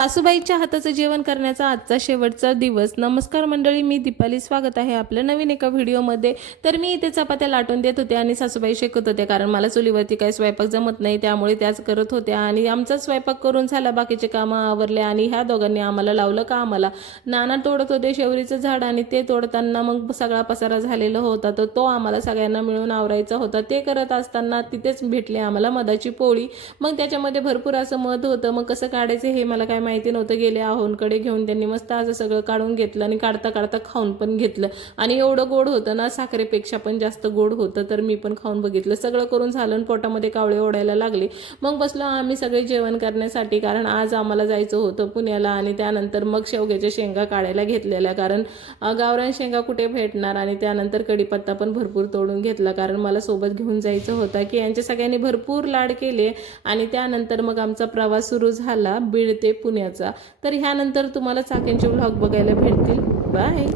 सासूबाईच्या हाताचं जेवण करण्याचा आजचा शेवटचा दिवस. नमस्कार मंडळी, मी दीपाली. स्वागत आहे आपल्या नवीन एका व्हिडिओमध्ये. तर मी इथे चपात्या लाटून देत होते आणि सासूबाई शेकत होत्या, कारण मला चुलीवरती काही स्वयंपाक जमत नाही, त्यामुळे त्याच करत होत्या. आणि आमचा स्वयंपाक करून झाला, बाकीचे कामं आवरले आणि ह्या दोघांनी आम्हाला लावलं का आम्हाला. नाना तोडत होते शेवरीचं झाड आणि ते तोडताना मग सगळा पसारा झालेला होता, तर तो आम्हाला सगळ्यांना मिळून आवरायचा होता. ते करत असताना तिथेच भेटले आम्हाला मधाची पोळी. मग त्याच्यामध्ये भरपूर असं मध होतं. मग कसं काढायचं हे मला काय माहिती नव्हतं. गेले आहोंकडे घेऊन त्यांनी मस्त असं सगळं काढून घेतलं आणि काढता काढता खाऊन पण घेतलं. आणि एवढं गोड होतं ना, साखरेपेक्षा पण जास्त गोड होतं. तर मी पण खाऊन बघितलं. सगळं करून झालं आणि पोटामध्ये कावळे ओढायला लागले. मग बसलो आम्ही सगळे जेवण करण्यासाठी, कारण आज आम्हाला जायचं होतं पुण्याला. आणि त्यानंतर मग शेवग्याच्या शेंगा काढायला घेतलेल्या, कारण गावरान शेंगा कुठे भेटणार. आणि त्यानंतर कढीपत्ता पण भरपूर तोडून घेतला, कारण मला सोबत घेऊन जायचं होतं. की यांच्या सगळ्यांनी भरपूर लाड केले. आणि त्यानंतर मग आमचा प्रवास सुरू झाला बीड ते पुण्याचा. तर ह्यानंतर तुम्हाला चाक्यांचे व्लॉग बघायला भेटतील. बाय.